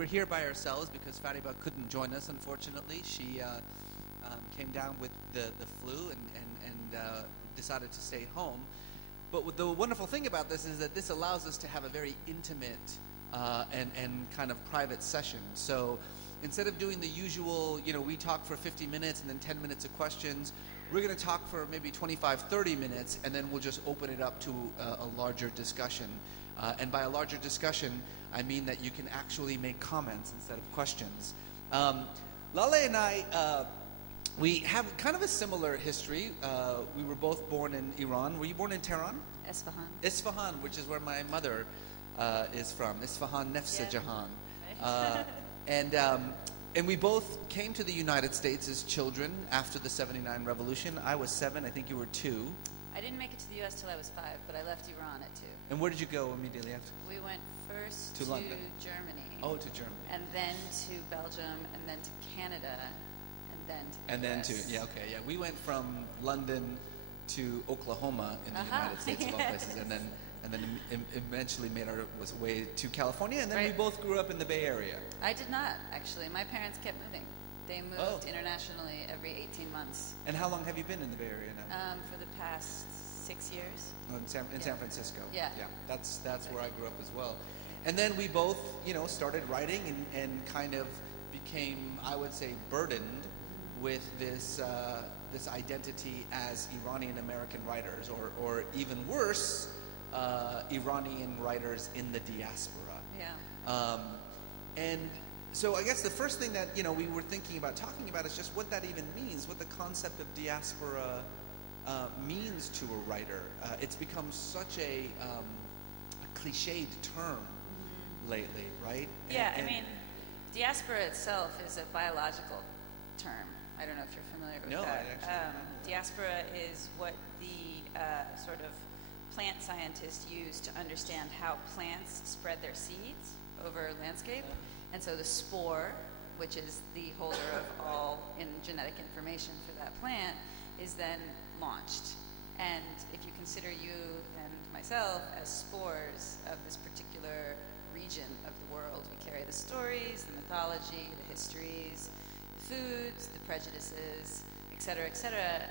we're here by ourselves because Fariba couldn't join us, unfortunately. She came down with the flu and decided to stay home. But the wonderful thing about this is that this allows us to have a very intimate and kind of private session. So instead of doing the usual, we talk for 50 minutes and then 10 minutes of questions, we're going to talk for maybe 25, 30 minutes, and then we'll just open it up to a larger discussion. And by a larger discussion, I mean that you can actually make comments instead of questions. Laleh and I, we have kind of a similar history. We were both born in Iran. Were you born in Tehran? Isfahan. Isfahan, which is where my mother is from. Isfahan, Nefse Jahan. And we both came to the United States as children after the '79 revolution. I was 7. I think you were 2. I didn't make it to the U.S. till I was 5, but I left Iran at 2. And where did you go immediately after? We went first to London. Germany. Oh, to Germany. And then to Belgium, and then to Canada, and then to the US. We went from London to Oklahoma in the United States of all places, and then eventually made our way to California, and then we both grew up in the Bay Area. I did not, actually. My parents kept moving. They moved internationally every 18 months. And how long have you been in the Bay Area now? For the past 6 years. In San Francisco. Yeah. That's where I grew up as well. And then we both, started writing and kind of became, I would say, burdened with this identity as Iranian American writers, or even worse, Iranian writers in the diaspora. Yeah. And so I guess the first thing that we were thinking about talking about is just what that even means, what the concept of diaspora means to a writer. It's become such a cliched term lately, right? Yeah, I mean, diaspora itself is a biological term. I don't know if you're familiar with that. Diaspora is what the sort of plant scientists use to understand how plants spread their seeds over landscape. And so the spore, which is the holder of all genetic information for that plant, is then launched. And if you consider you and myself as spores of this particular region of the world, we carry the stories, the mythology, the histories, the foods, the prejudices, et cetera, et cetera.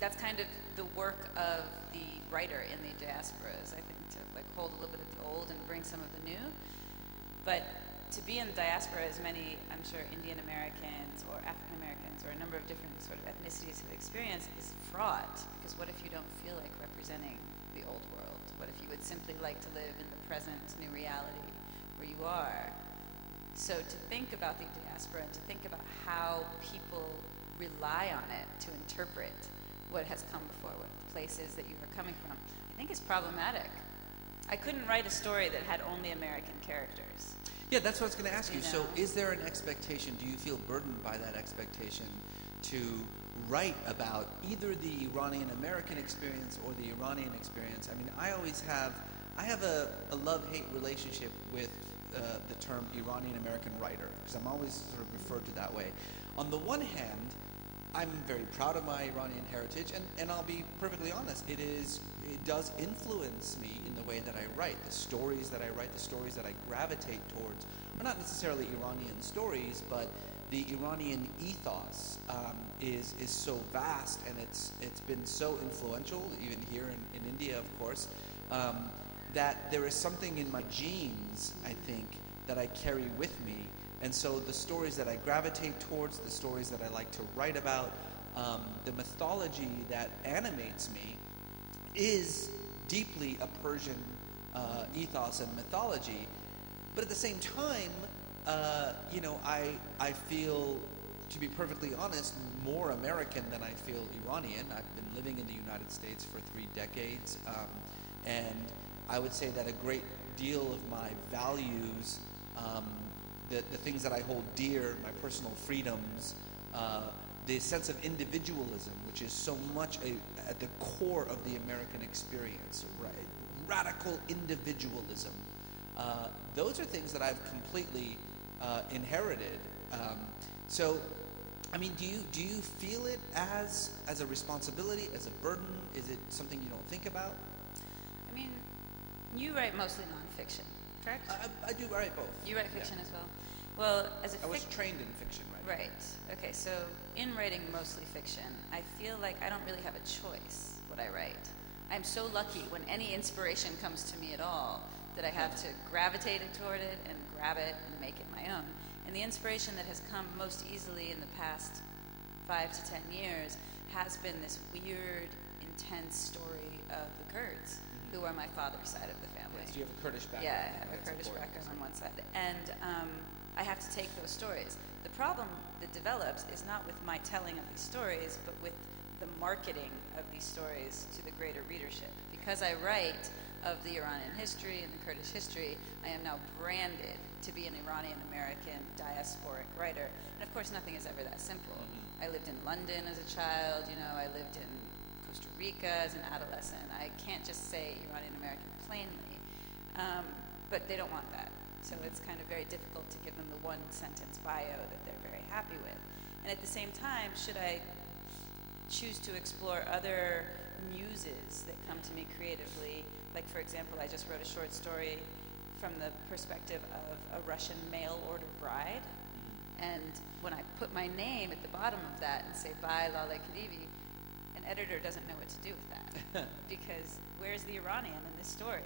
That's kind of the work of the writer in the diasporas, I think, to hold a little bit of the old and bring some of the new. But to be in the diaspora, as many, I'm sure, Indian Americans or African Americans or a number of different sort of ethnicities have experienced, is fraught. Because what if you don't feel like representing the old world? What if you would simply like to live in the present new reality where you are? So to think about the diaspora and to think about how people rely on it to interpret what has come before, what the place is that you are coming from, I think is problematic. I couldn't write a story that had only American characters. Yeah, that's what I was going to ask you. So is there an expectation, do you feel burdened by that expectation to write about either the Iranian American experience or the Iranian experience? I mean, I have a love-hate relationship with the term Iranian American writer, because I'm always sort of referred to that way. On the one hand, I'm very proud of my Iranian heritage, and I'll be perfectly honest, it does influence me in the way that I write. The stories that I write, the stories that I gravitate towards are not necessarily Iranian stories, but the Iranian ethos is so vast, and it's been so influential, even here in India, of course, that there is something in my genes, I think, that I carry with me. And so the stories that I gravitate towards, the stories that I like to write about, the mythology that animates me is deeply a Persian ethos and mythology. But at the same time, I feel, to be perfectly honest, more American than I feel Iranian. I've been living in the United States for 3 decades, and I would say that a great deal of my values, the things that I hold dear, my personal freedoms, the sense of individualism, which is so much at the core of the American experience, right? Radical individualism. Those are things that I've completely inherited. So, I mean, do you feel it as a responsibility, as a burden? Is it something you don't think about? I mean, you write mostly nonfiction, correct? I do write both. You write fiction as well? Well, I was trained in fiction writing. Right. Okay, so in writing mostly fiction, I feel like I don't really have a choice what I write. I'm so lucky when any inspiration comes to me at all that I have to gravitate toward it and grab it and make it my own. And the inspiration that has come most easily in the past 5 to 10 years has been this weird, intense story of the Kurds, who are my father's side of the family. So you have a Kurdish background. Yeah, I have a Kurdish background on one side. And I have to take those stories. The problem that develops is not with my telling of these stories, but with the marketing of these stories to the greater readership. Because I write of the Iranian history and the Kurdish history, I am now branded to be an Iranian-American diasporic writer. And of course, nothing is ever that simple. I lived in London as a child, I lived in Costa Rica as an adolescent. I can't just say Iranian-American plainly, but they don't want that. So it's kind of very difficult to give them the one-sentence bio that they're very happy with. And at the same time, should I choose to explore other muses that come to me creatively, like for example, I just wrote a short story from the perspective of a Russian mail-order bride, and when I put my name at the bottom of that and say, by Laleh Khadivi, an editor doesn't know what to do with that. Because where's the Iranian in this story?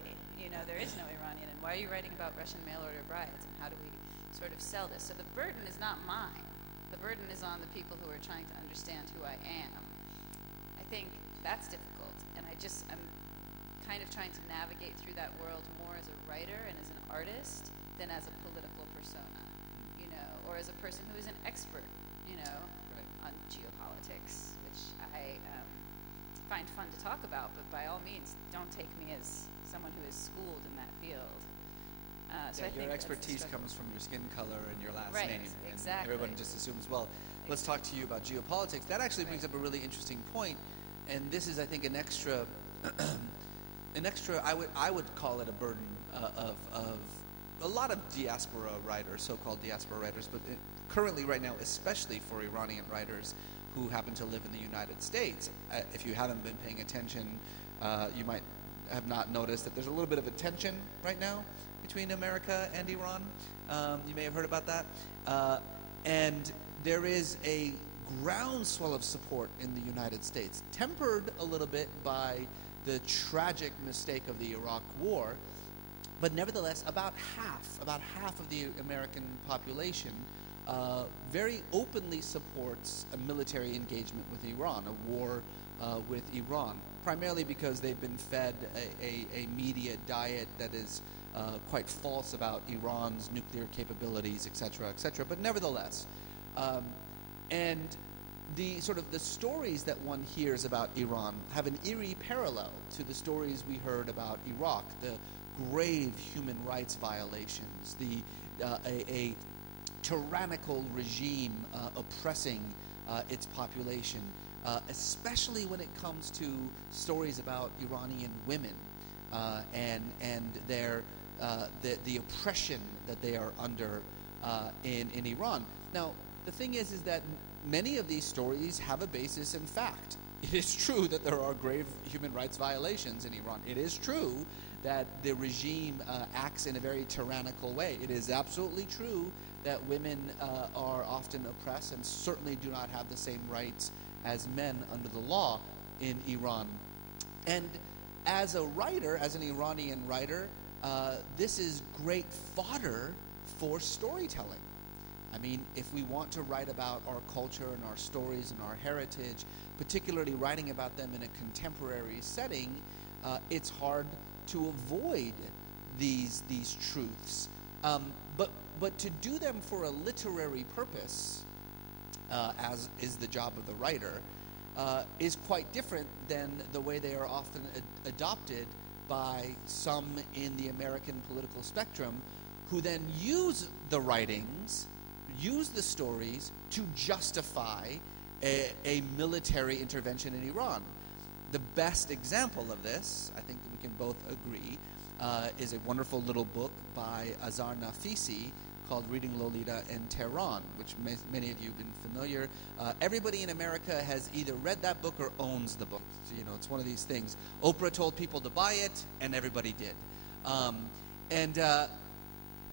There is no Iranian, and why are you writing about Russian mail-order brides, and how do we sort of sell this? So the burden is not mine. The burden is on the people who are trying to understand who I am. I think that's difficult, and I'm kind of trying to navigate through that world more as a writer and as an artist than as a political persona, or as a person who is an expert, on geopolitics, which I find fun to talk about, but by all means, don't take me as someone who is schooled in that field. So I think your expertise comes from your skin color and your last right, name. Exactly. And everyone just assumes, well, let's talk to you about geopolitics. That actually brings up a really interesting point, and this is, I think, an extra, I would call it a burden of a lot of diaspora writers, so-called diaspora writers, but currently right now, especially for Iranian writers who happen to live in the United States. If you haven't been paying attention, you might have not noticed that there's a little bit of a tension right now between America and Iran. You may have heard about that. And there is a groundswell of support in the United States, tempered a little bit by the tragic mistake of the Iraq War, but nevertheless, about half of the American population very openly supports a military engagement with Iran, a war with Iran, primarily because they've been fed a media diet that is quite false about Iran's nuclear capabilities, etc., but nevertheless, and the stories that one hears about Iran have an eerie parallel to the stories we heard about Iraq, the grave human rights violations, a tyrannical regime oppressing its population, especially when it comes to stories about Iranian women and their the oppression that they are under in Iran. Now, the thing is that many of these stories have a basis in fact. It is true that there are grave human rights violations in Iran. It is true that the regime acts in a very tyrannical way. It is absolutely true that women are often oppressed and certainly do not have the same rights as men under the law in Iran. And as a writer, as an Iranian writer, this is great fodder for storytelling. I mean, if we want to write about our culture and our stories and our heritage, particularly writing about them in a contemporary setting, it's hard to avoid these truths. But to do them for a literary purpose, as is the job of the writer, is quite different than the way they are often adopted by some in the American political spectrum, who then use the writings, use the stories to justify a military intervention in Iran. The best example of this, I think that we can both agree, is a wonderful little book by Azar Nafisi called Reading Lolita in Tehran, which many of you have been familiar. Everybody in America has either read that book or owns the book. So, it's one of these things. Oprah told people to buy it, and everybody did.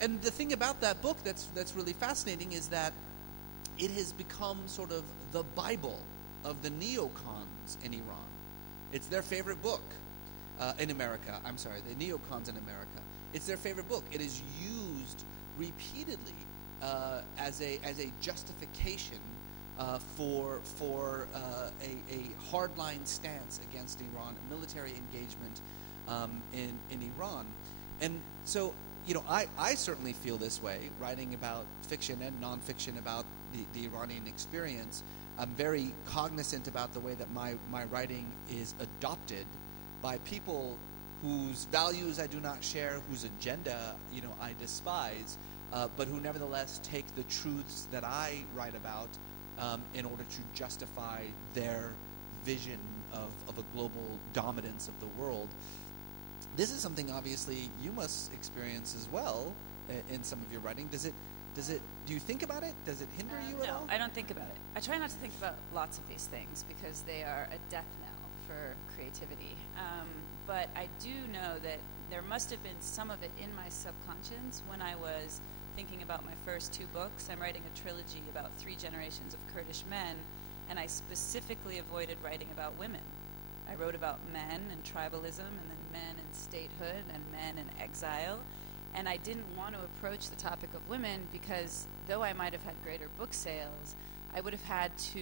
And the thing about that book that's really fascinating is that it has become sort of the Bible of the neocons in Iran. It's their favorite book in America. I'm sorry, the neocons in America. It's their favorite book. It is used repeatedly as a justification for a hardline stance against Iran, military engagement in Iran. And so, I certainly feel this way, writing about fiction and nonfiction about the Iranian experience. I'm very cognizant about the way that my writing is adopted by people whose values I do not share, whose agenda, I despise, but who nevertheless take the truths that I write about in order to justify their vision of a global dominance of the world. This is something obviously you must experience as well in some of your writing. Do you think about it? Does it hinder you at all? No, I don't think about it. I try not to think about lots of these things because they are a death knell for creativity. But I do know that there must have been some of it in my subconscious when I was thinking about my first two books. I'm writing a trilogy about 3 generations of Kurdish men, and I specifically avoided writing about women. I wrote about men and tribalism, and then men and statehood, and men and exile. And I didn't want to approach the topic of women because though I might have had greater book sales, I would have had to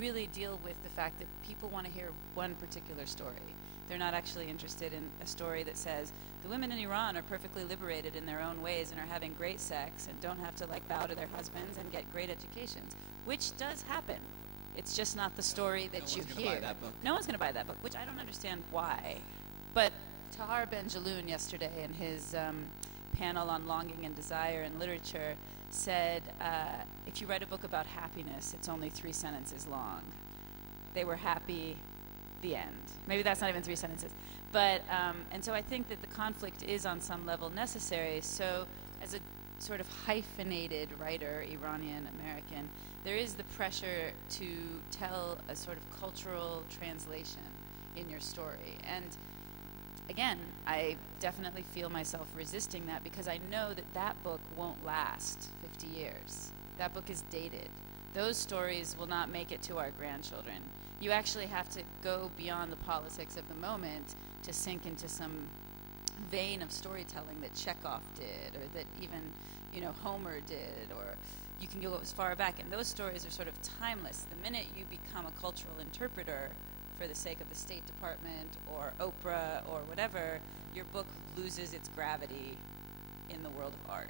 really deal with the fact that people want to hear one particular story. They're not actually interested in a story that says the women in Iran are perfectly liberated in their own ways and are having great sex and don't have to bow to their husbands and get great educations, which does happen. It's just not the story that you hear. No one's going to buy that book, which I don't understand why. But Tahar Ben-Jaloun yesterday in his panel on longing and desire in literature said, if you write a book about happiness, it's only 3 sentences long. They were happy, the end. Maybe that's not even 3 sentences. But, and so I think that the conflict is on some level necessary. So as a sort of hyphenated writer, Iranian American, there is the pressure to tell a sort of cultural translation in your story. And again, I definitely feel myself resisting that because I know that that book won't last 50 years. That book is dated. Those stories will not make it to our grandchildren. You actually have to go beyond the politics of the moment to sink into some vein of storytelling that Chekhov did, or that even, Homer did, or you can go as far back. And those stories are sort of timeless. The minute you become a cultural interpreter for the sake of the State Department or Oprah or whatever, your book loses its gravity in the world of art.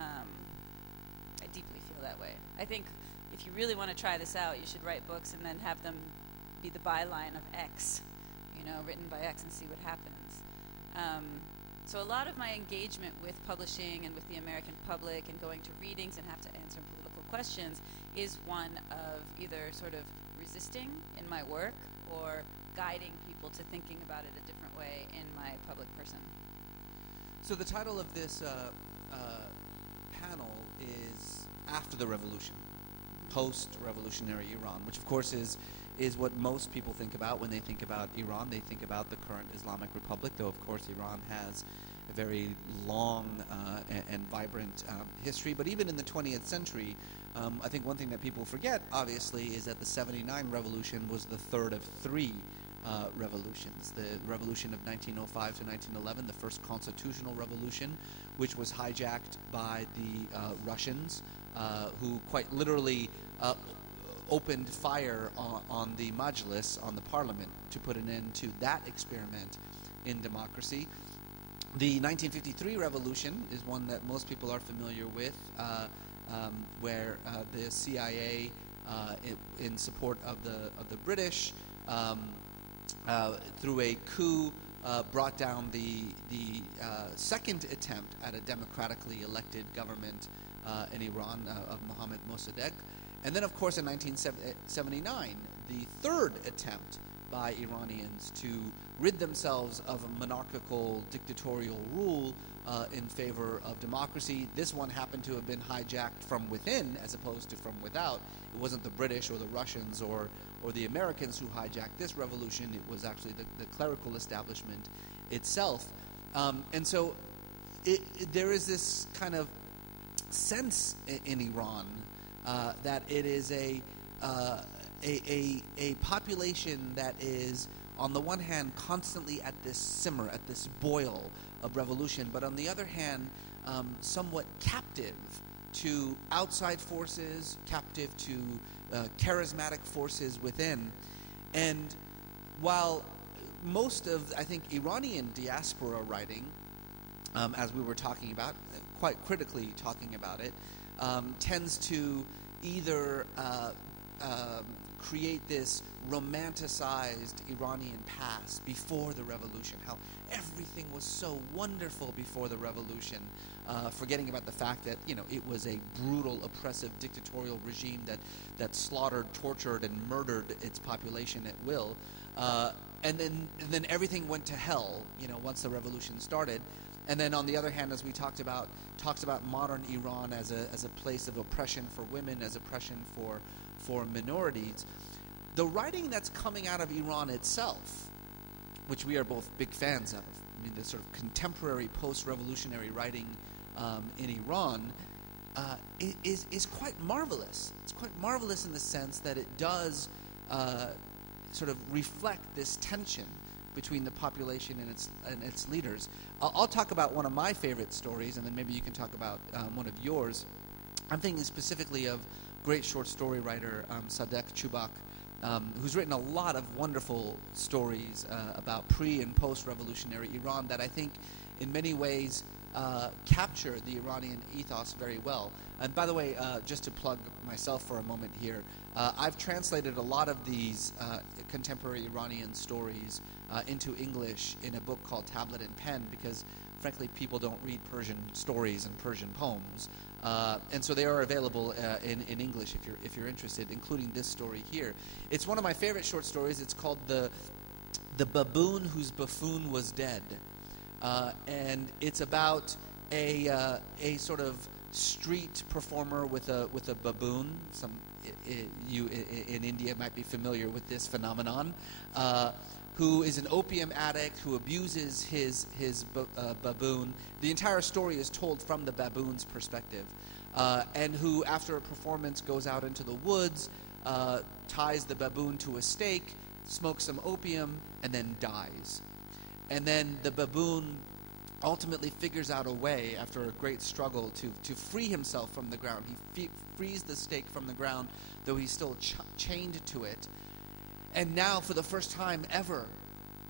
I deeply feel that way. I think if you really want to try this out, you should write books and then have them be the byline of X, written by X, and see what happens. So a lot of my engagement with publishing and with the American public and going to readings and have to answer political questions is one of either sort of resisting in my work or guiding people to thinking about it a different way in my public person. So the title of this panel is After the Revolution, Post-Revolutionary Iran, which of course is what most people think about when they think about Iran. They think about the current Islamic Republic, though of course Iran has a very long and vibrant history. But even in the 20th century, I think one thing that people forget, obviously, is that the 79 revolution was the third of 3 revolutions. The revolution of 1905 to 1911, the first constitutional revolution, which was hijacked by the Russians, who quite literally opened fire on the Majlis, on the parliament, to put an end to that experiment in democracy. The 1953 revolution is one that most people are familiar with, where the CIA, in support of the British, through a coup, brought down the second attempt at a democratically elected government in Iran of Mohammad Mossadegh. And then, of course, in 1979, the third attempt by Iranians to rid themselves of a monarchical dictatorial rule in favor of democracy. This one happened to have been hijacked from within as opposed to from without. It wasn't the British or the Russians or the Americans who hijacked this revolution. It was actually the clerical establishment itself. And so there is this kind of sense in Iran that it is a population that is, on the one hand, constantly at this simmer, at this boil of revolution, but on the other hand, somewhat captive to outside forces, captive to charismatic forces within. And while most of, I think, Iranian diaspora writing, as we were talking about, quite critically talking about it, tends to either create this romanticized Iranian past before the revolution, how everything was so wonderful before the revolution, forgetting about the fact that, you know, it was a brutal, oppressive, dictatorial regime that slaughtered, tortured, and murdered its population at will. And then everything went to hell, you know, once the revolution started. And then on the other hand, as we talked about modern Iran as a place of oppression for women, as oppression for minorities. The writing that's coming out of Iran itself, which we are both big fans of, I mean, the sort of contemporary post-revolutionary writing in Iran is quite marvelous. It's quite marvelous in the sense that it does sort of reflect this tension between the population and its leaders. I'll talk about one of my favorite stories, and then maybe you can talk about one of yours. I'm thinking specifically of great short story writer Sadek Chubak, who's written a lot of wonderful stories about pre- and post-revolutionary Iran that I think in many ways capture the Iranian ethos very well. And by the way, just to plug myself for a moment here, I've translated a lot of these contemporary Iranian stories into English in a book called Tablet and Pen, because frankly people don't read Persian stories and Persian poems. And so they are available in English if you're interested, including this story here. It's one of my favorite short stories. It's called The Baboon Whose Buffoon Was Dead. And it's about a sort of street performer with a baboon. You in India might be familiar with this phenomenon. Who is an opium addict, who abuses his baboon. The entire story is told from the baboon's perspective, and who, after a performance, goes out into the woods, ties the baboon to a stake, smokes some opium, and then dies. And then the baboon ultimately figures out a way, after a great struggle, to free himself from the ground. He frees the stake from the ground, though he's still chained to it. And now, for the first time ever,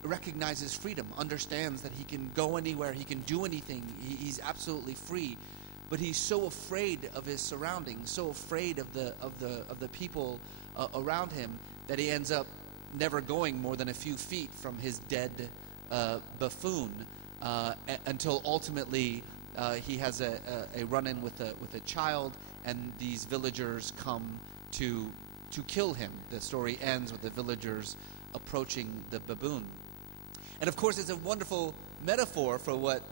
recognizes freedom, understands that he can go anywhere, he can do anything, he's absolutely free. But he's so afraid of his surroundings, so afraid of the people around him, that he ends up never going more than a few feet from his dead buffoon, until ultimately he has a run-in with a child, and these villagers come to kill him. The story ends with the villagers approaching the baboon. And of course, it's a wonderful metaphor for what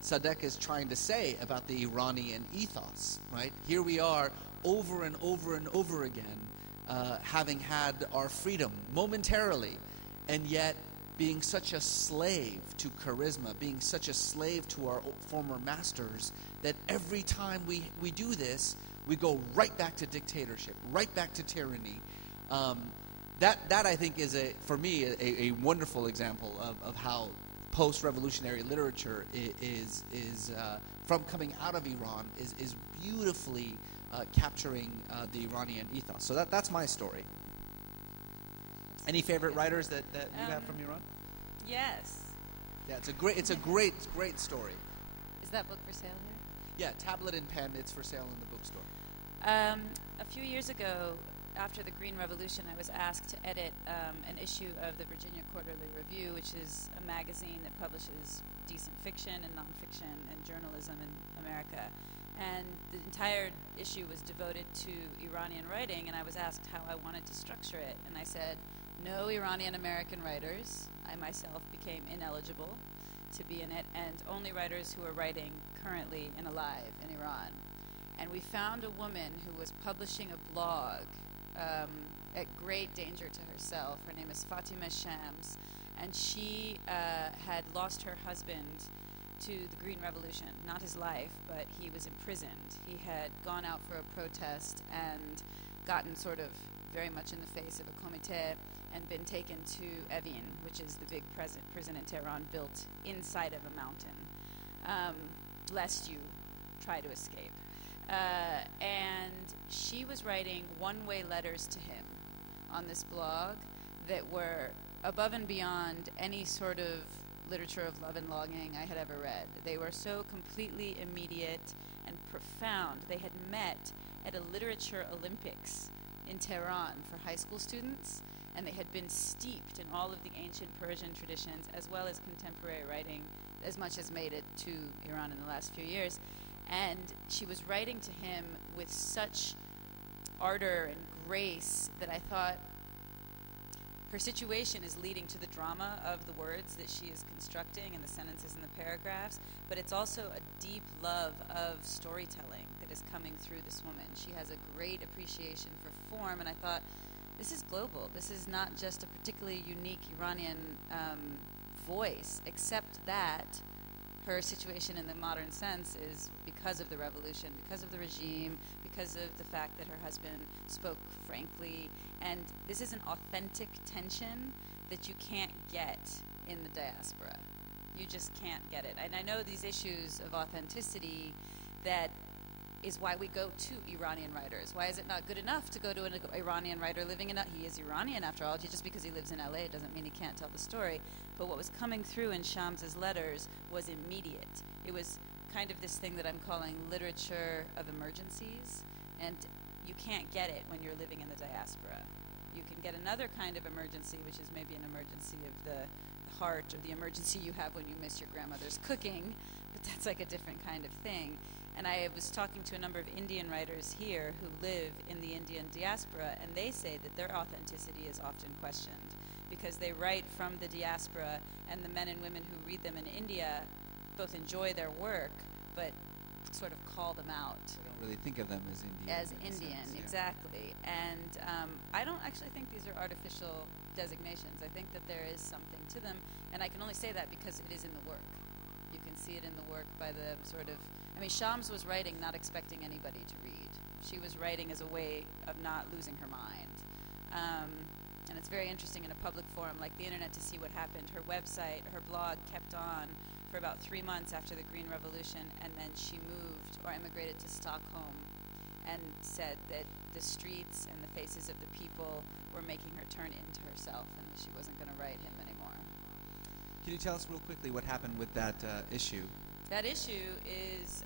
Sadek is trying to say about the Iranian ethos, right? Here we are over and over and over again, having had our freedom momentarily, and yet being such a slave to charisma, being such a slave to our former masters, that every time we do this, we go right back to dictatorship, right back to tyranny. That I think is, for me, a wonderful example of how post-revolutionary literature is from coming out of Iran, is beautifully capturing the Iranian ethos. So that's my story. Any favorite writers that you have from Iran? Yes. Yeah, it's a great story. Is that book for sale here? Yeah, Tablet and Pen. It's for sale in the bookstore. A few years ago, after the Green Revolution, I was asked to edit an issue of the Virginia Quarterly Review, which is a magazine that publishes decent fiction and nonfiction and journalism in America. And the entire issue was devoted to Iranian writing, and I was asked how I wanted to structure it. And I said, no Iranian American writers. I myself became ineligible to be in it, and only writers who are writing currently and alive in Iran. And we found a woman who was publishing a blog at great danger to herself. Her name is Fatima Shams, and she had lost her husband to the Green Revolution, not his life, but he was imprisoned. He had gone out for a protest and gotten sort of very much in the face of a comité and been taken to Evin, which is the big prison in Tehran built inside of a mountain, lest you try to escape. And she was writing one-way letters to him on this blog that were above and beyond any sort of literature of love and longing I had ever read. They were so completely immediate and profound. They had met at a literature Olympics in Tehran for high school students, and they had been steeped in all of the ancient Persian traditions as well as contemporary writing, as much as made it to Iran in the last few years. And she was writing to him with such ardor and grace that I thought, her situation is leading to the drama of the words that she is constructing and the sentences and the paragraphs, but it's also a deep love of storytelling that is coming through this woman. She has a great appreciation for form, and I thought, this is global. This is not just a particularly unique Iranian voice, except that her situation in the modern sense is because of the revolution, because of the regime, because of the fact that her husband spoke frankly. And this is an authentic tension that you can't get in the diaspora. You just can't get it. And I know these issues of authenticity, that is why we go to Iranian writers. Why is it not good enough to go to an Iranian writer living in, he is Iranian after all, just because he lives in LA doesn't mean he can't tell the story. But what was coming through in Shams's letters was immediate. It was kind of this thing that I'm calling literature of emergencies, and you can't get it when you're living in the diaspora. You can get another kind of emergency, which is maybe an emergency of the heart, or the emergency you have when you miss your grandmother's cooking, but that's like a different kind of thing. And I was talking to a number of Indian writers here who live in the Indian diaspora, and they say that their authenticity is often questioned because they write from the diaspora, and the men and women who read them in India both enjoy their work, but sort of call them out. They don't really think of them as Indian. As Indian, sense, exactly. And I don't actually think these are artificial designations. I think that there is something to them, and I can only say that because it is in the work. You can see it in the work by the sort of, I mean, Shams was writing not expecting anybody to read. She was writing as a way of not losing her mind. And it's very interesting in a public forum like the internet to see what happened. Her website, her blog kept on for about 3 months after the Green Revolution, and then she moved or emigrated to Stockholm and said that the streets and the faces of the people were making her turn into herself, and that she wasn't going to write him anymore. Can you tell us real quickly what happened with that issue? That issue is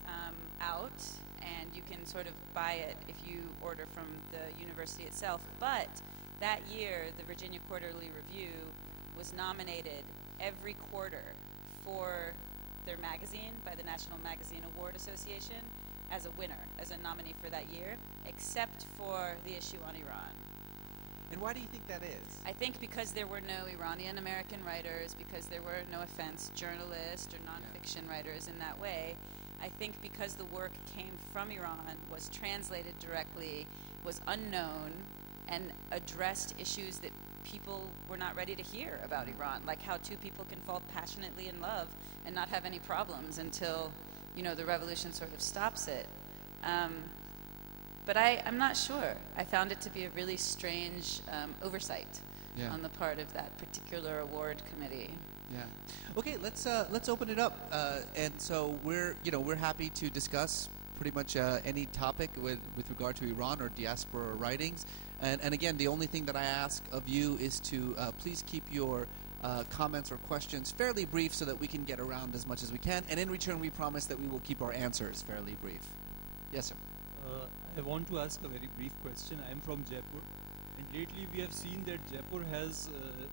out, and you can sort of buy it if you order from the university itself. But that year, the Virginia Quarterly Review was nominated every quarter for their magazine by the National Magazine Award Association as a winner, as a nominee for that year, except for the issue on Iran. And why do you think that is? I think because there were no Iranian American writers, because there were, no offense, journalists or nonfiction writers in that way. I think because the work came from Iran, was translated directly, was unknown, and addressed issues that people were not ready to hear about Iran, like how two people can fall passionately in love and not have any problems until, the revolution sort of stops it. But I'm not sure. I found it to be a really strange oversight on the part of that particular award committee. Yeah. Okay, let's open it up. And so we're happy to discuss pretty much any topic with regard to Iran or diaspora writings. And again, the only thing that I ask of you is to please keep your comments or questions fairly brief so that we can get around as much as we can. And in return, we promise that we will keep our answers fairly brief. Yes, sir. I want to ask a very brief question. I am from Jaipur, and lately we have seen that Jaipur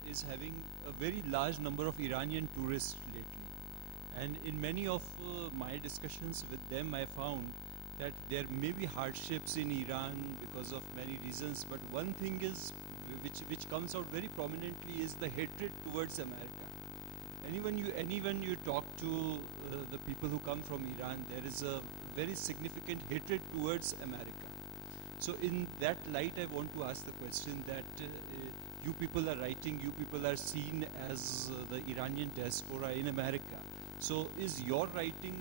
is having a very large number of Iranian tourists lately. And in many of my discussions with them, I found that there may be hardships in Iran because of many reasons, but one thing is which comes out very prominently is the hatred towards America. Anyone you talk to the people who come from Iran, there is a very significant hatred towards America. So in that light, I want to ask the question that you people are writing, you people are seen as the Iranian diaspora in America. So is your writing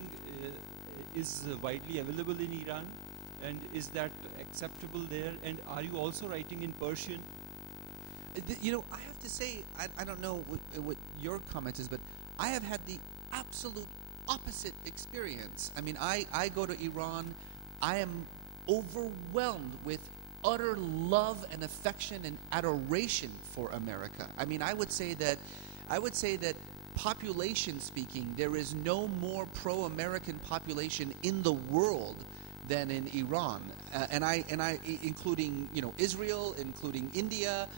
is widely available in Iran, and is that acceptable there? And are you also writing in Persian? You know, I have to say, I don't know what your comment is, but I have had the absolute opposite experience. I mean, I go to Iran, I am overwhelmed with utter love and affection and adoration for America. I mean, I would say that population speaking, there is no more pro-American population in the world than in Iran, and I including, you know, Israel, including India.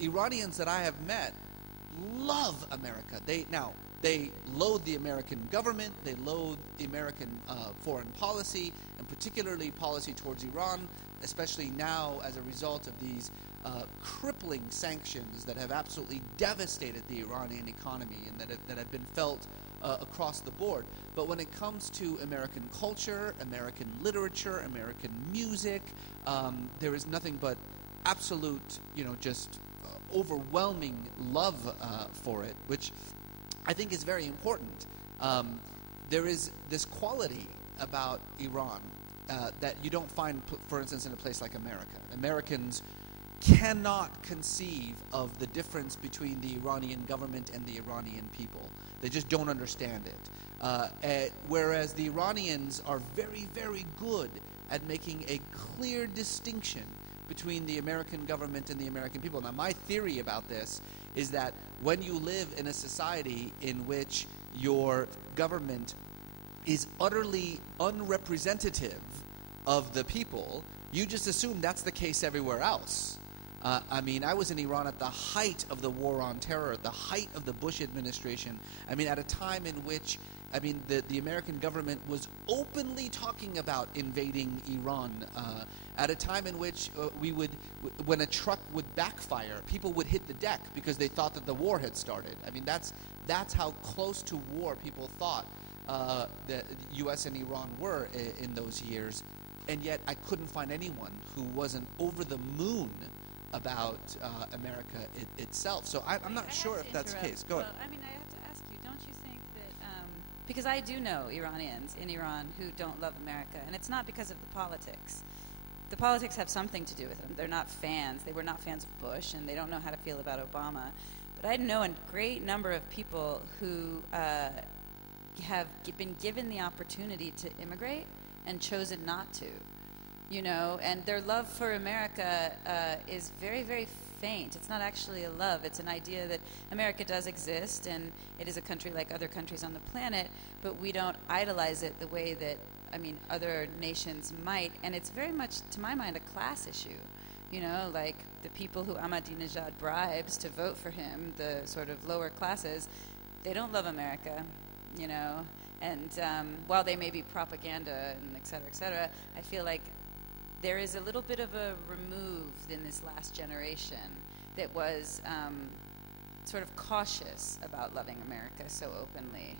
Iranians that I have met love America. They loathe the American government. They loathe the American foreign policy, and particularly policy towards Iran, especially now as a result of these crippling sanctions that have absolutely devastated the Iranian economy and that have been felt across the board. But when it comes to American culture, American literature, American music, there is nothing but absolute, you know, just overwhelming love for it, which I think is very important. There is this quality about Iran that you don't find, for instance, in a place like America. Americans cannot conceive of the difference between the Iranian government and the Iranian people. They just don't understand it. Whereas the Iranians are very, very good at making a clear distinction between the American government and the American people. Now, my theory about this is that when you live in a society in which your government is utterly unrepresentative of the people, you just assume that's the case everywhere else. I mean, I was in Iran at the height of the war on terror, at the height of the Bush administration. I mean, at a time in which, I mean, the American government was openly talking about invading Iran. At a time in which when a truck would backfire, people would hit the deck because they thought that the war had started. I mean, that's how close to war people thought the U.S. and Iran were in those years. And yet I couldn't find anyone who wasn't over the moon about America itself. So I'm not sure if that's the case. Go ahead. I mean, I have to ask you, don't you think that, because I do know Iranians in Iran who don't love America, and it's not because of the politics. The politics have something to do with them. They're not fans. They were not fans of Bush, and they don't know how to feel about Obama. But I know a great number of people who have been given the opportunity to immigrate and chosen not to. You know, and their love for America is very, very faint. It's not actually a love. It's an idea that America does exist, and it is a country like other countries on the planet, but we don't idolize it the way that, I mean, other nations might. And it's very much, to my mind, a class issue. You know, like the people who Ahmadinejad bribes to vote for him, the sort of lower classes, they don't love America, you know. And while they may be propaganda and et cetera, I feel like there is a little bit of a remove in this last generation that was sort of cautious about loving America so openly.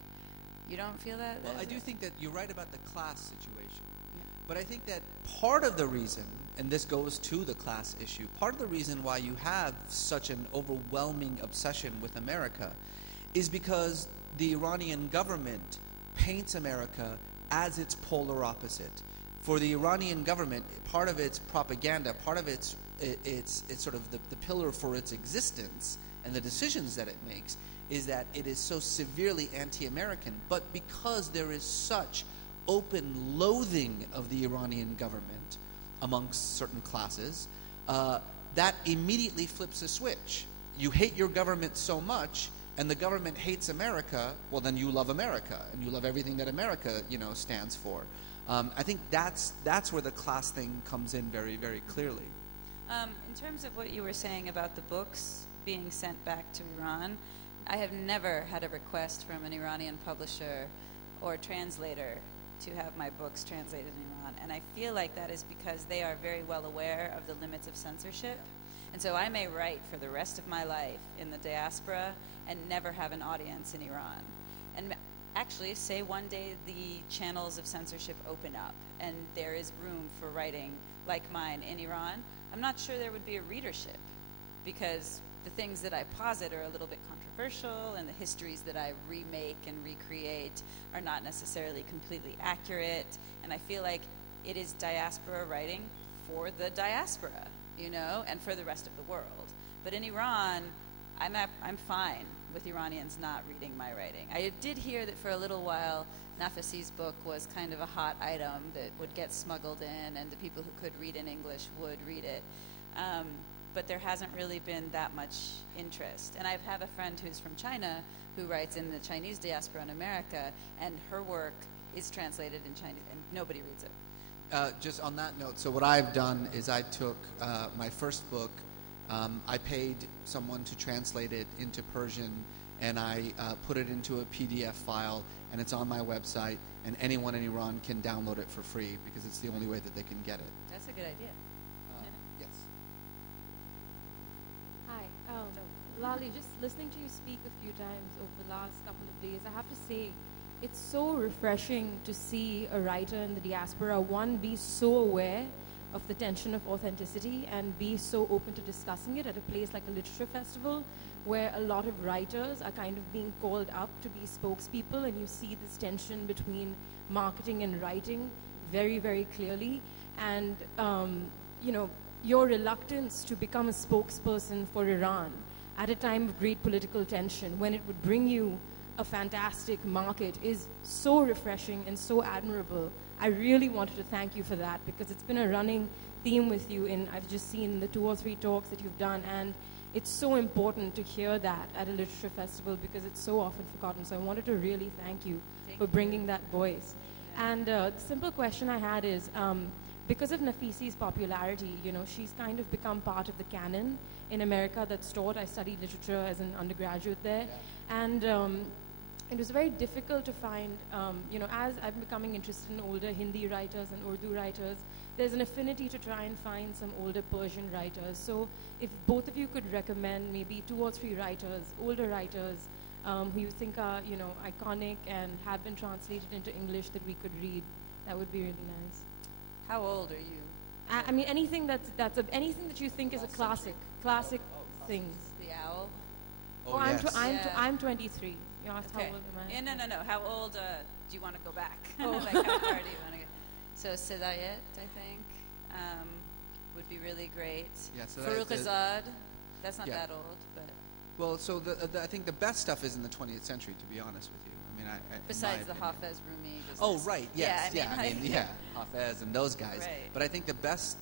You don't feel that? Well, I do think that you're right about the class situation. Yeah. But I think that part of the reason, and this goes to the class issue, part of the reason why you have such an overwhelming obsession with America is because the Iranian government paints America as its polar opposite. For the Iranian government, part of its propaganda, part of its sort of the pillar for its existence and the decisions that it makes is that it is so severely anti-American. But because there is such open loathing of the Iranian government amongst certain classes, that immediately flips a switch. You hate your government so much, and the government hates America, well, then you love America, and you love everything that America, you know, stands for. I think that's where the class thing comes in very, very clearly. In terms of what you were saying about the books being sent back to Iran, I have never had a request from an Iranian publisher or translator to have my books translated in Iran. And I feel like that is because they are very well aware of the limits of censorship. And so I may write for the rest of my life in the diaspora and never have an audience in Iran. And actually, say one day the channels of censorship open up and there is room for writing like mine in Iran, I'm not sure there would be a readership because the things that I posit are a little bit controversial, and the histories that I remake and recreate are not necessarily completely accurate. And I feel like it is diaspora writing for the diaspora, you know, and for the rest of the world. But in Iran, I'm fine with Iranians not reading my writing. I did hear that for a little while, Nafisi's book was kind of a hot item that would get smuggled in, and the people who could read in English would read it. But there hasn't really been that much interest. And I have a friend who's from China who writes in the Chinese diaspora in America, and her work is translated in Chinese, and nobody reads it. Just on that note, so what I've done is I took my first book, I paid someone to translate it into Persian, and I put it into a PDF file, and it's on my website, and anyone in Iran can download it for free because it's the only way that they can get it. That's a good idea. Yes. Hi. Laleh, just listening to you speak a few times over the last couple of days, I have to say, it's so refreshing to see a writer in the diaspora, one, be so aware of the tension of authenticity and be so open to discussing it at a place like a literature festival where a lot of writers are kind of being called up to be spokespeople, and you see this tension between marketing and writing very, very clearly. And, you know, your reluctance to become a spokesperson for Iran at a time of great political tension when it would bring you a fantastic market is so refreshing and so admirable. I really wanted to thank you for that because it's been a running theme with you I've just seen the 2 or 3 talks that you've done, and it's so important to hear that at a literature festival because it's so often forgotten. So I wanted to really thank you for bringing that voice. And the simple question I had is, because of Nafisi's popularity, you know, she's kind of become part of the canon in America that's taught. I studied literature as an undergraduate there. Yeah. And it was very difficult to find, you know, as I'm becoming interested in older Hindi writers and Urdu writers, there's an affinity to try and find some older Persian writers. So if both of you could recommend maybe 2 or 3 writers, older writers, who you think are, you know, iconic and have been translated into English that we could read, that would be really nice. How old are you? I mean, anything anything that you think is a classic things. The Owl? Oh, I'm 23. You asked how old am I? Yeah, no. How old do you want to go back? Like how far do you want to go? So Sedayet, I think, would be really great. Yeah, Fariba, that's not that old, but. Well, so I think the best stuff is in the 20th century, to be honest with you. I mean, besides the Hafez Rumi business. Oh, right. Yes. I mean, Hafez and those guys. Right. But I think the best,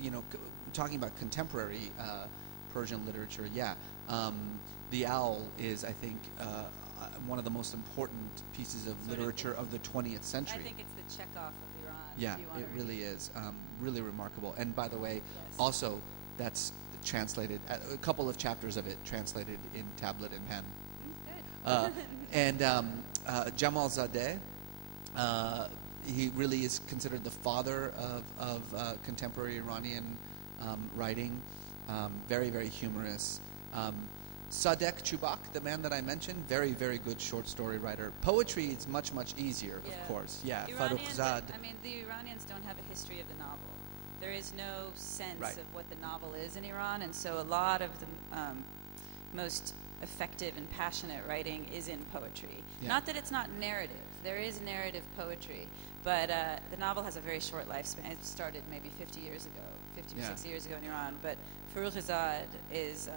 you know, talking about contemporary Persian literature, The Owl is, I think, one of the most important pieces of literature of the 20th century. I think it's the Chekhov of Iran. Yeah, it really is. Really remarkable. And by the way, also, that's translated, a couple of chapters of it translated in tablet and pen. Good. And Jamal Zadeh, he really is considered the father of contemporary Iranian writing. Very, very humorous. Sadek Chubak, the man that I mentioned, very, very good short story writer. Poetry is much, much easier, of course. Yeah, Faroukzad. I mean, the Iranians don't have a history of the novel. There is no sense of what the novel is in Iran, and so a lot of the most effective and passionate writing is in poetry. Yeah. Not that it's not narrative. There is narrative poetry, but the novel has a very short lifespan. It started maybe 50 years ago, 50 or 60 years ago in Iran, but Faroukzad is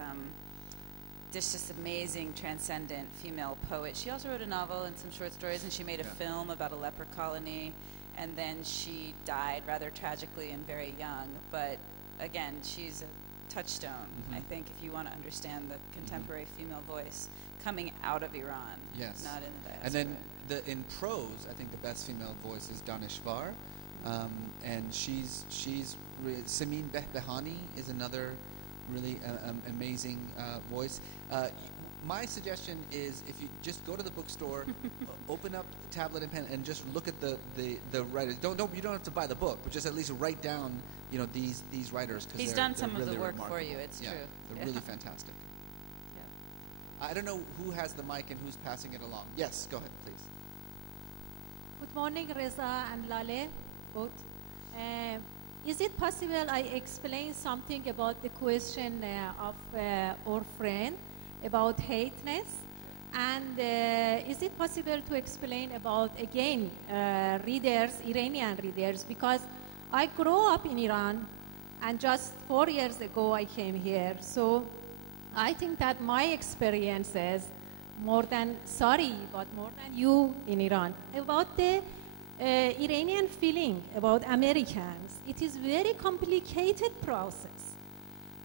this amazing, transcendent female poet. She also wrote a novel and some short stories, and she made a film about a leper colony, and then she died rather tragically and very young. But again, she's a touchstone, I think, if you want to understand the contemporary female voice coming out of Iran, not in the diaspora. And then in prose, I think the best female voice is Daneshvar, and she's Samin Behbehani is another really amazing voice. My suggestion is if you just go to the bookstore, open up the tablet and pen, and just look at the writers. You don't have to buy the book, but just at least write down, you know, these writers. He's done some of the work for you. It's true. They're really fantastic. Yeah. I don't know who has the mic and who's passing it along. Yes, go ahead, please. Good morning, Reza and Laleh, both. is it possible I explain something about the question of our friend about hateness? And is it possible to explain about, again, readers, Iranian readers? Because I grew up in Iran, and just 4 years ago I came here. So I think that my experiences, more than you in Iran, about the Iranian feeling about Americans. It is very complicated process.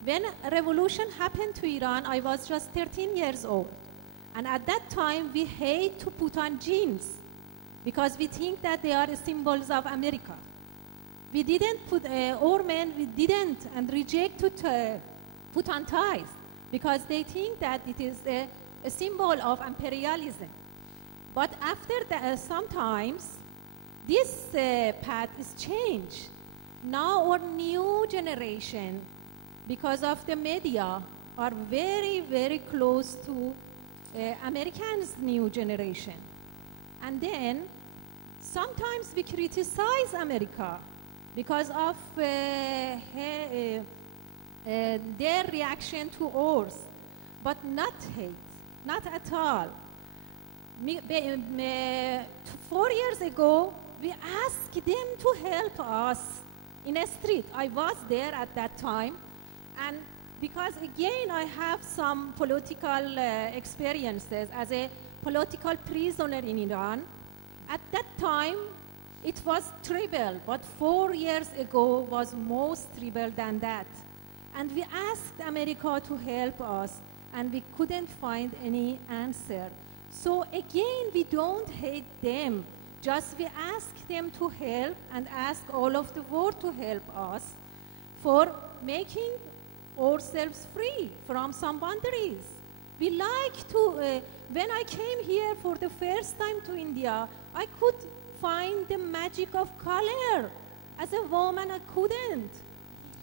When a revolution happened to Iran, I was just 13 years old. And at that time, we hate to put on jeans because we think that they are symbols of America. We didn't put, our men, we didn't and reject to put on ties because they think that it is a symbol of imperialism. But after that, sometimes this path is changed. Now our new generation, because of the media, are very, very close to Americans' new generation. And then sometimes we criticize America because of their reaction to ours, but not hate, not at all. 4 years ago, we asked them to help us in a street. I was there at that time, and because again I have some political experiences as a political prisoner in Iran. At that time, it was terrible, but 4 years ago was most terrible than that. And we asked America to help us, and we couldn't find any answer. So again, we don't hate them. Just we ask them to help and ask all of the world to help us for making ourselves free from some boundaries. We like to, when I came here for the first time to India, I could find the magic of color. As a woman, I couldn't.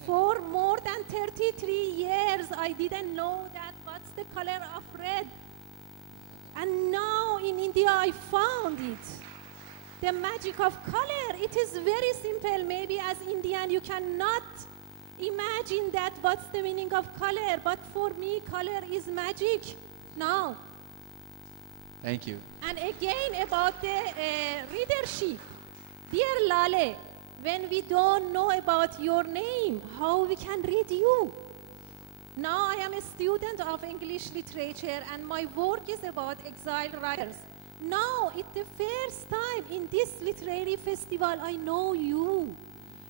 For more than 33 years, I didn't know that what's the color of red. And now in India, I found it. The magic of color. It is very simple. Maybe as Indian, you cannot imagine that what's the meaning of color. But for me, color is magic now. Thank you. And again, about the readership. Dear Laleh, when we don't know about your name, how we can read you? Now I am a student of English literature and my work is about exiled writers. Now it's the first time in this literary festival I know you.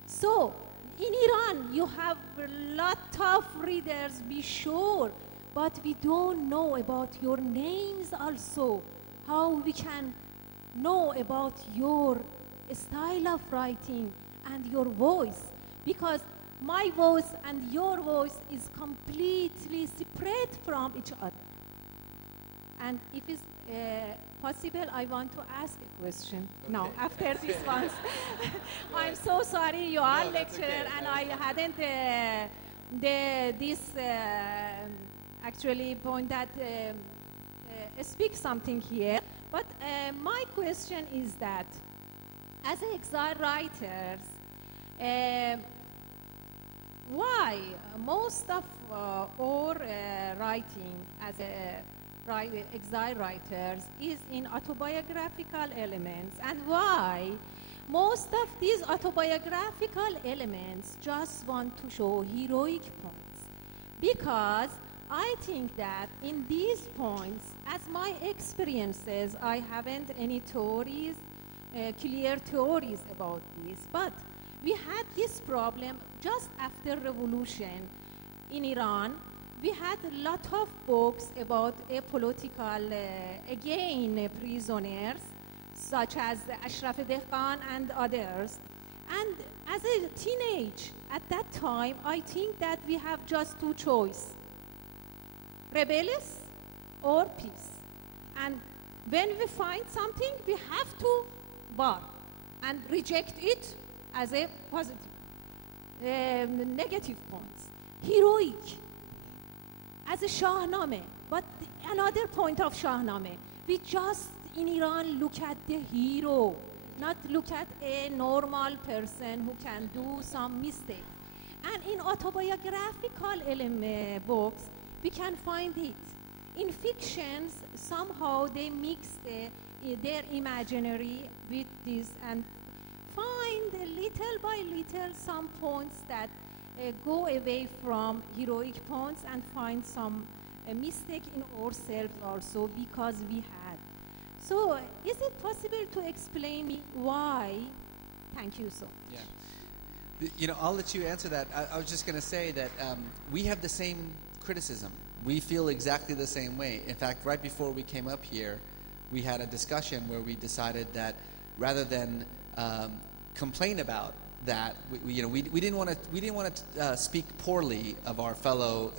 So in Iran you have a lot of readers, be sure, but we don't know about your names also. How we can know about your style of writing and your voice, because my voice and your voice is completely separate from each other. And if it's possible, I want to ask a question. Okay. No, after this one. I'm so sorry, you are lecturer, and I hadn't this actually point that speak something here. But my question is that, as exile writers, why most of our writing as exile writers is in autobiographical elements, and why most of these autobiographical elements just want to show heroic points? Because I think that in these points, as my experiences, I haven't any theories, clear theories about this, but we had this problem just after revolution in Iran. We had a lot of books about political, again, prisoners, such as Ashraf Dehqan and others. And as a teenage, at that time, I think that we have just two choices: rebellious or peace. And when we find something, we have to bar and reject it as a positive, negative points. Heroic, as a Shahnameh. But another point of Shahnameh, we just in Iran look at the hero, not look at a normal person who can do some mistakes. And in autobiographical books, we can find it. In fictions, somehow they mix their imaginary with this and find little by little some points that go away from heroic points and find some mistake in ourselves also because we had. So is it possible to explain me why? Thank you so much. Yeah. You know, I'll let you answer that. I was just going to say that we have the same criticism. We feel exactly the same way. In fact, right before we came up here, we had a discussion where we decided that rather than complain about that, we didn't want to speak poorly of our fellow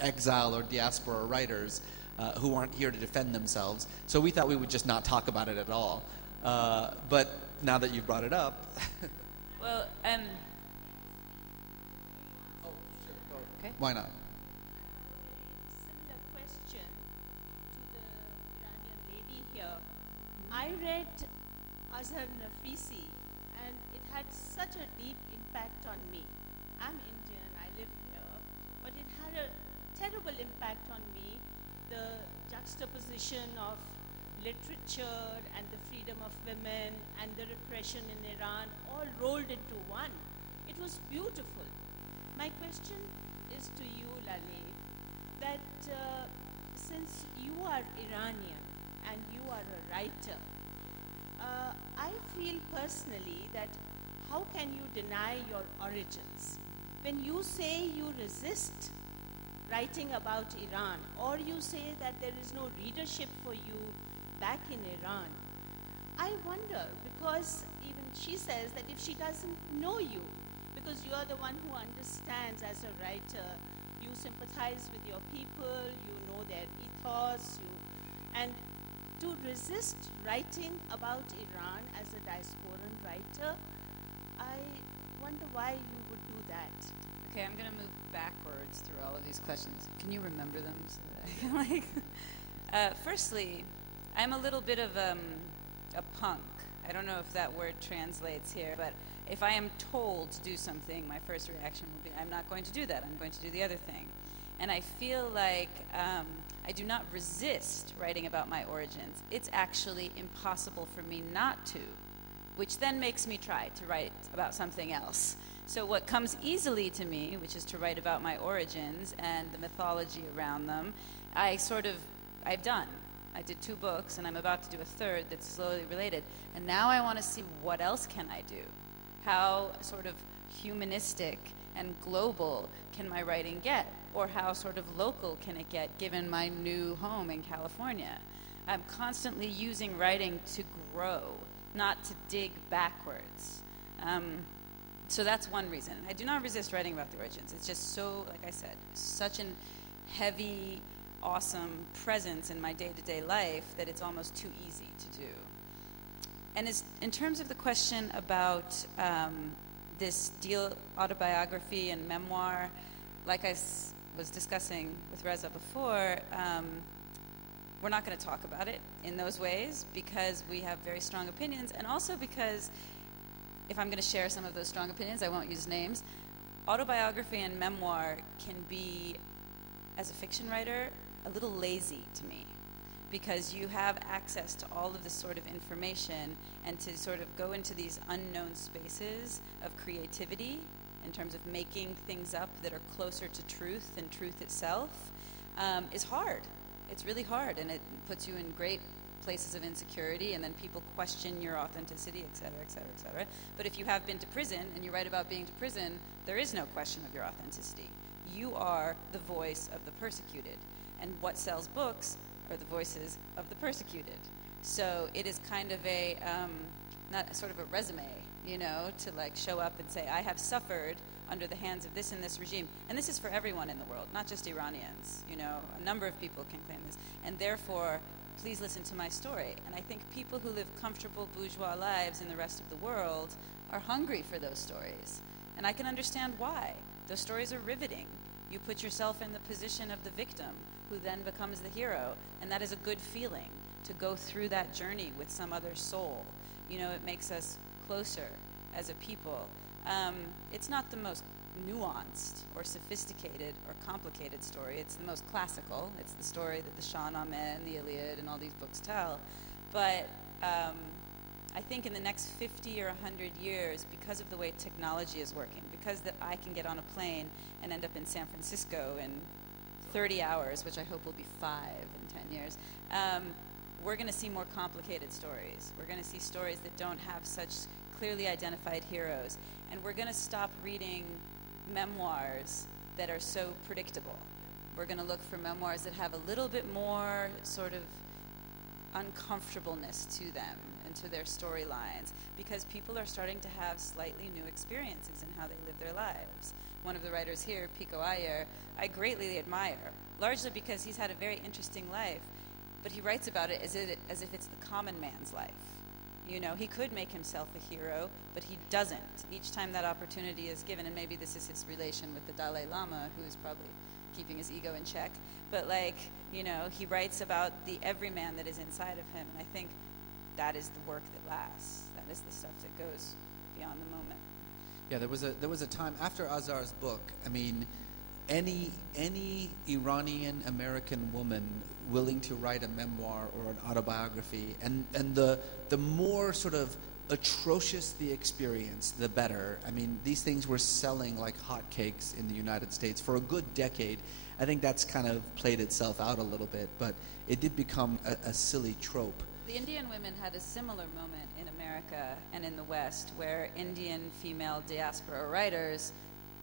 exile or diaspora writers who aren't here to defend themselves. So we thought we would just not talk about it at all. But now that you brought it up. Well, oh, sure. Okay. Why not? Similar question to the Iranian lady here. I read Aslan Nafisi, and it had such a deep impact on me. I'm Indian, I live here, but it had a terrible impact on me. The juxtaposition of literature and the freedom of women and the repression in Iran all rolled into one. It was beautiful. My question is to you, Laleh, that since you are Iranian and you are a writer, I feel personally that how can you deny your origins? When you say you resist writing about Iran, or you say that there is no readership for you back in Iran, I wonder, because even she says that if she doesn't know you, because you are the one who understands as a writer, you sympathize with your people, you know their ethos, and to resist writing about Iran as a diasporan writer, I wonder why you would do that. okay, I'm going to move backwards through all of these questions. Can you remember them? So that firstly, I'm a little bit of a punk. I don't know if that word translates here, but if I am told to do something, my first reaction will be, I'm not going to do that. I'm going to do the other thing. And I feel like I do not resist writing about my origins. It's actually impossible for me not to, which then makes me try to write about something else. So what comes easily to me, which is to write about my origins and the mythology around them, I've done. I did 2 books, and I'm about to do a 3rd that's slowly related. And now I want to see what else can I do? How sort of humanistic and global can my writing get? Or how sort of local can it get given my new home in California? I'm constantly using writing to grow, not to dig backwards. So that's one reason. I do not resist writing about the origins. It's just so, like I said, such a heavy, awesome presence in my day-to-day life that it's almost too easy to do. And in terms of the question about this autobiography and memoir, like I was discussing with Reza before, we're not going to talk about it in those ways because we have very strong opinions, and also because if I'm going to share some of those strong opinions, I won't use names. Autobiography and memoir can be, as a fiction writer, a little lazy to me because you have access to all of this sort of information and to sort of go into these unknown spaces of creativity in terms of making things up that are closer to truth than truth itself is hard. It's really hard, and it puts you in great places of insecurity, and then people question your authenticity, et cetera, et cetera, et cetera. But if you have been to prison and you write about being to prison, there is no question of your authenticity. You are the voice of the persecuted, and what sells books are the voices of the persecuted. So it is kind of a, not sort of a resume, to like show up and say, I have suffered under the hands of this and this regime. And this is for everyone in the world, not just Iranians. A number of people can claim this. And therefore, please listen to my story. And I think people who live comfortable bourgeois lives in the rest of the world are hungry for those stories. And I can understand why. Those stories are riveting. You put yourself in the position of the victim, who then becomes the hero. And that is a good feeling, to go through that journey with some other soul. You know, it makes us closer as a people. It's not the most nuanced or sophisticated or complicated story. It's the most classical. It's the story that the Shahnameh and the Iliad and all these books tell. But I think in the next 50 or 100 years, because of the way technology is working, because that I can get on a plane and end up in San Francisco in 30 hours, which I hope will be 5 in 10 years, we're going to see more complicated stories. We're going to see stories that don't have such clearly identified heroes. And we're going to stop reading memoirs that are so predictable. We're going to look for memoirs that have a little bit more sort of uncomfortableness to them and to their storylines, because people are starting to have slightly new experiences in how they live their lives. One of the writers here, Pico Iyer, I greatly admire, largely because he's had a very interesting life, but he writes about it as if it's the common man's life. You know, he could make himself a hero, but he doesn't. Each time that opportunity is given, and maybe this is his relation with the Dalai Lama, who is probably keeping his ego in check, but like, you know, he writes about the everyman that is inside of him, and I think that is the work that lasts. That is the stuff that goes beyond the moment. Yeah, there was a time after Azar's book. I mean, any Iranian American woman willing to write a memoir or an autobiography, and the more sort of atrocious the experience, the better. I mean, these things were selling like hotcakes in the United States for a good decade. I think that's kind of played itself out a little bit, but it did become a silly trope. The Indian women had a similar moment in America and in the West, where Indian female diaspora writers,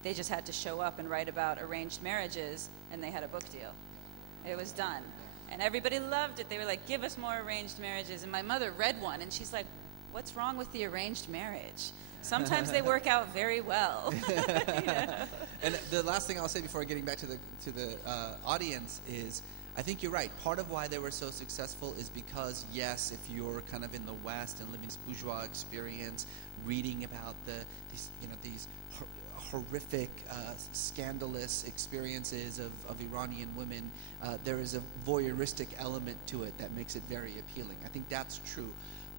they just had to show up and write about arranged marriages, and they had a book deal. It was done. And everybody loved it. They were like, give us more arranged marriages. And my mother read one, and she's like, what's wrong with the arranged marriage? Sometimes they work out very well. You know? And the last thing I'll say before getting back to the audience is, I think you're right. Part of why they were so successful is because, yes, if you're kind of in the West and living this bourgeois experience, reading about these horrific, scandalous experiences of Iranian women, there is a voyeuristic element to it that makes it very appealing. I think that's true.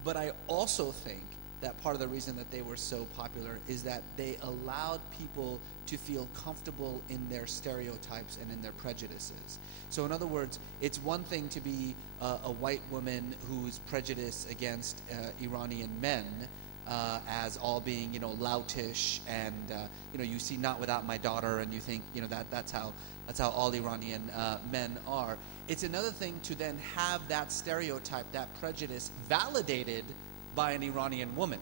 But I also think that part of the reason that they were so popular is that they allowed people to feel comfortable in their stereotypes and in their prejudices. So in other words, it's one thing to be a white woman who's prejudiced against Iranian men as all being, you know, loutish, and you know, you see Not Without My Daughter, and you think, you know, that's how all Iranian men are. It's another thing to then have that stereotype, that prejudice, validated by an Iranian woman.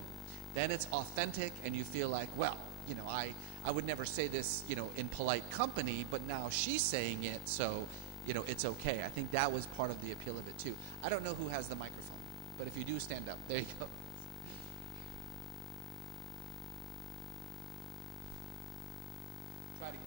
Then it's authentic, and you feel like, well, you know, I would never say this, you know, in polite company, but now she's saying it, so, you know, it's okay. I think that was part of the appeal of it too. I don't know who has the microphone, but if you do, stand up. There you go. Try it again.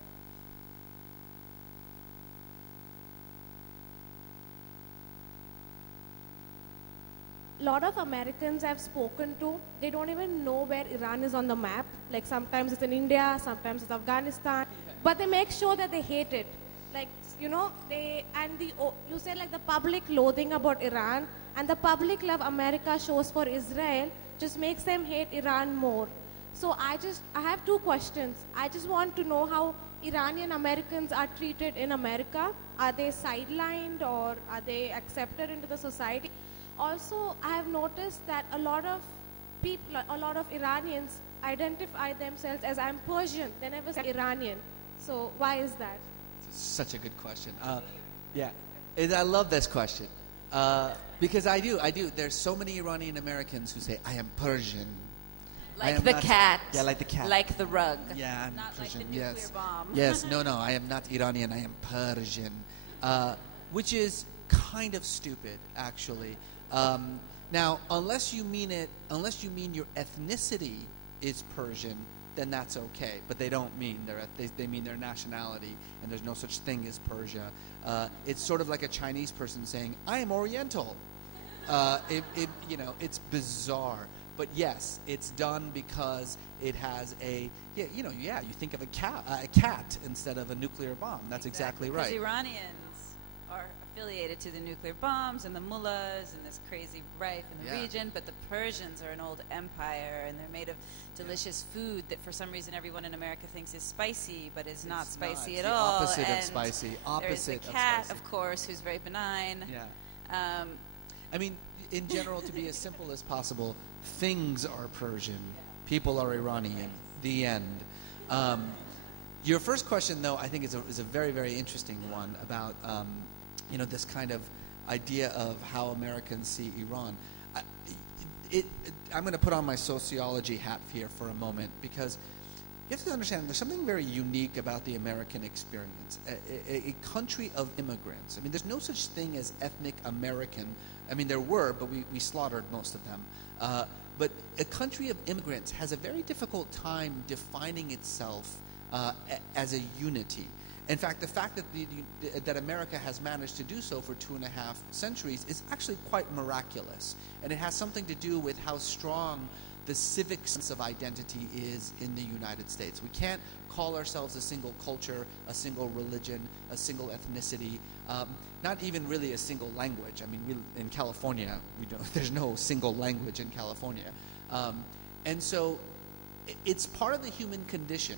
A lot of Americans I've spoken to, they don't even know where Iran is on the map. Like sometimes it's in India, sometimes it's Afghanistan, but they make sure that they hate it. Like, you know, you said like the public loathing about Iran and the public love America shows for Israel just makes them hate Iran more. So I have 2 questions. I just want to know how Iranian Americans are treated in America. Are they sidelined, or are they accepted into the society? Also, I have noticed that a lot of Iranians identify themselves as, I'm Persian. They never say Iranian. So why is that? Such a good question. Yeah, I love this question because I do. There's so many Iranian Americans who say, I am Persian. Like the cat. Yeah, like the cat. Like the rug. Yeah, I'm not Persian. Like the nuclear bomb. Yes, no, I am not Iranian. I am Persian, which is kind of stupid, actually. Now, unless you mean your ethnicity is Persian, then that's okay. But they don't mean they mean their nationality, and there's no such thing as Persia. It's sort of like a Chinese person saying, I am Oriental. It's bizarre. But yes, it's done because it has you think of a cat instead of a nuclear bomb. That's exactly right. Because Iranians are affiliated to the nuclear bombs and the mullahs and this crazy rife in the region, but the Persians are an old empire, and they're made of delicious food that for some reason everyone in America thinks is spicy, but is not spicy at all. Opposite of spicy. There's the cat, of course, who's very benign. Yeah. I mean, in general, to be as simple as possible, things are Persian, people are Iranian. The end. Your first question, though, I think is a very, very interesting one about this kind of idea of how Americans see Iran. I'm going to put on my sociology hat here for a moment, because you have to understand there's something very unique about the American experience. A country of immigrants. I mean, there's no such thing as ethnic American. I mean, there were, but we slaughtered most of them. But a country of immigrants has a very difficult time defining itself as a unity. In fact, the fact that America has managed to do so for 2.5 centuries is actually quite miraculous. And it has something to do with how strong the civic sense of identity is in the United States. We can't call ourselves a single culture, a single religion, a single ethnicity, not even really a single language. I mean, in California, there's no single language in California. And so it's part of the human condition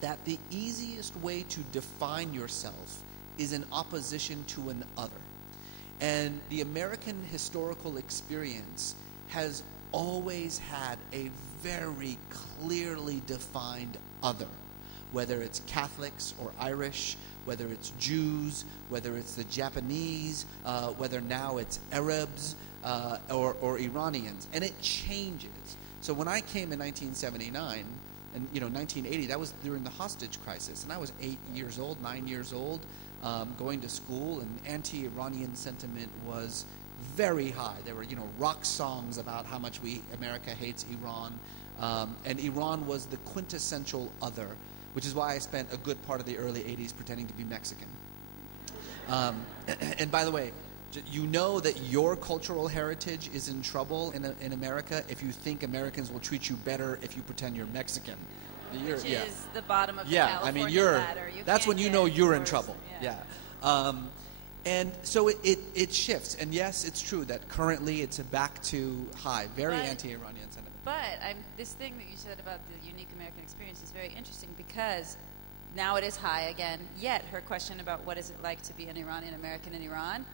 that the easiest way to define yourself is in opposition to an other. And the American historical experience has always had a very clearly defined other, whether it's Catholics or Irish, whether it's Jews, whether it's the Japanese, whether now it's Arabs or Iranians, and it changes. So when I came in 1979, and 1980, that was during the hostage crisis, and I was 9 years old, going to school, and anti-Iranian sentiment was very high. There were, rock songs about how much America hates Iran, and Iran was the quintessential other, which is why I spent a good part of the early 80s pretending to be Mexican. And by the way, you know that your cultural heritage is in trouble in America if you think Americans will treat you better if you pretend you're Mexican. Which is the bottom of the California ladder. That's when you know you're in trouble. And so it shifts. And yes, it's true that currently it's back to high, very anti-Iranian sentiment. But this thing that you said about the unique American experience is very interesting, because now it is high again. Yet her question about what is it like to be an Iranian American in Iran,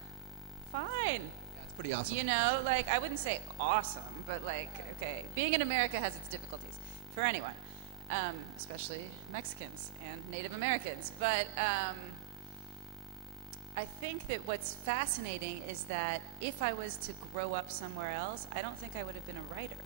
fine. Yeah, it's pretty awesome. I wouldn't say awesome, but okay, being in America has its difficulties for anyone, especially Mexicans and Native Americans. But I think that what's fascinating is that if I was to grow up somewhere else, I don't think I would have been a writer.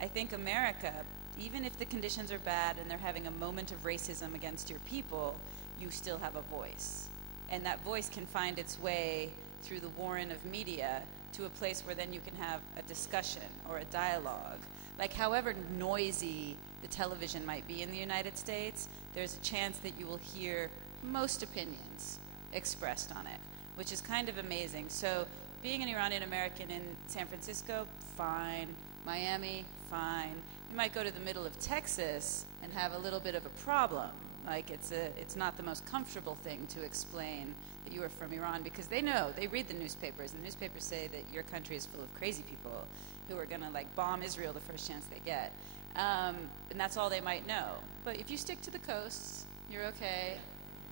I think America, even if the conditions are bad and they're having a moment of racism against your people, you still have a voice. And that voice can find its way through the warren of media to a place where then you can have a discussion or a dialogue. Like, however noisy the television might be in the United States, there's a chance that you will hear most opinions expressed on it, which is kind of amazing. So being an Iranian American in San Francisco, fine. Miami, fine. You might go to the middle of Texas and have a little bit of a problem. Like, it's not the most comfortable thing to explain that you are from Iran, because they read the newspapers, and the newspapers say that your country is full of crazy people who are going to bomb Israel the first chance they get. And that's all they might know. But if you stick to the coasts, you're okay.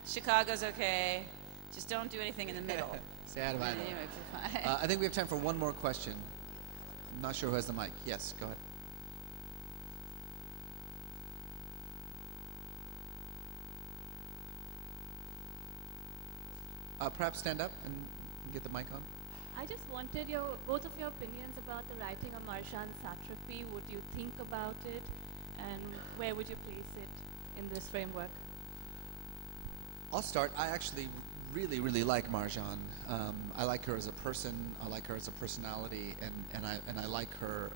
Chicago's okay. Just don't do anything in the middle. Stay out of Idaho. I think we have time for one more question. I'm not sure who has the mic. Yes, go ahead. Perhaps stand up and get the mic on. I just wanted both of your opinions about the writing of Marjan Satrapi. Would you think about it, and where would you place it in this framework? I'll start. I actually really, really like Marjan. I like her as a person. I like her as a personality, and I like her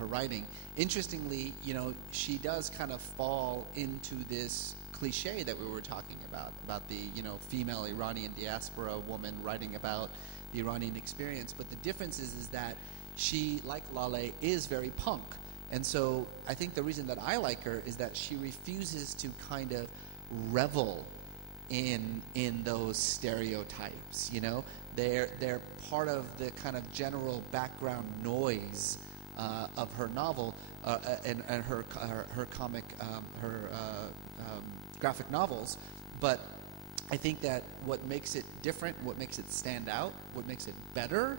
her writing. Interestingly, she does kind of fall into this cliche that we were talking about the female Iranian diaspora woman writing about the Iranian experience. But the difference is that she, like Laleh, is very punk. And so I think the reason that I like her is that she refuses to kind of revel in those stereotypes. You know, they're part of the kind of general background noise of her novel and her comic, graphic novels. But I think that what makes it different, what makes it stand out, what makes it better,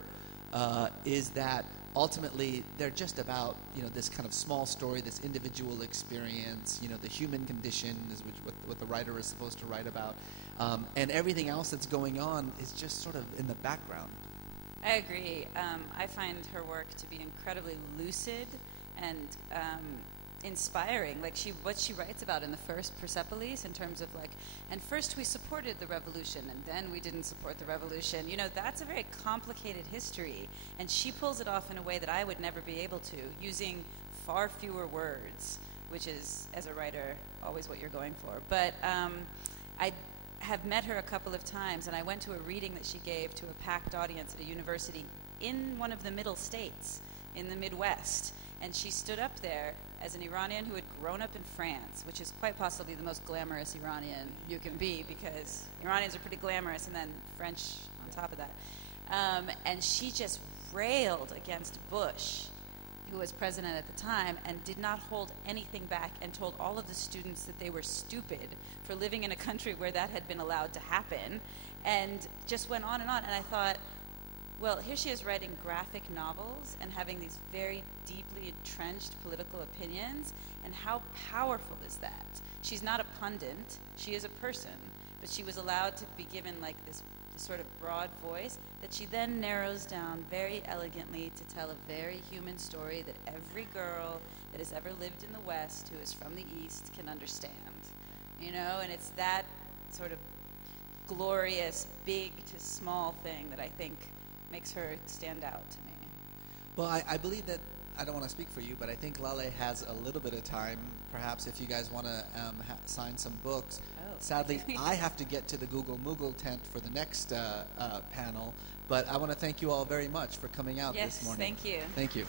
is that ultimately they're just about, you know, this kind of small story, this individual experience, you know, the human condition is what the writer is supposed to write about, and everything else that's going on is just sort of in the background. I agree. I find her work to be incredibly lucid and inspiring. Like what she writes about in the first Persepolis, in terms of like, and first we supported the revolution and then we didn't support the revolution. You know, that's a very complicated history, and she pulls it off in a way that I would never be able to, using far fewer words, which is, as a writer, always what you're going for. But I have met her a couple of times, and I went to a reading that she gave to a packed audience at a university in one of the middle states in the Midwest. And she stood up there as an Iranian who had grown up in France, which is quite possibly the most glamorous Iranian you can be, because Iranians are pretty glamorous, and then French on top of that. And she just railed against Bush, who was president at the time, and did not hold anything back, and told all of the students that they were stupid for living in a country where that had been allowed to happen, and just went on. And I thought, well, here she is writing graphic novels and having these very deeply entrenched political opinions, and how powerful is that? She's not a pundit, she is a person, but she was allowed to be given like this sort of broad voice that she then narrows down very elegantly to tell a very human story that every girl that has ever lived in the West who is from the East can understand. You know, and it's that sort of glorious, big to small thing that I think makes her stand out to me. Well, I believe that, I don't want to speak for you, but I think Laleh has a little bit of time, perhaps if you guys want to sign some books. Oh. Sadly, I have to get to the Google Moogle tent for the next panel, but I want to thank you all very much for coming out this morning. Yes, thank you. Thank you.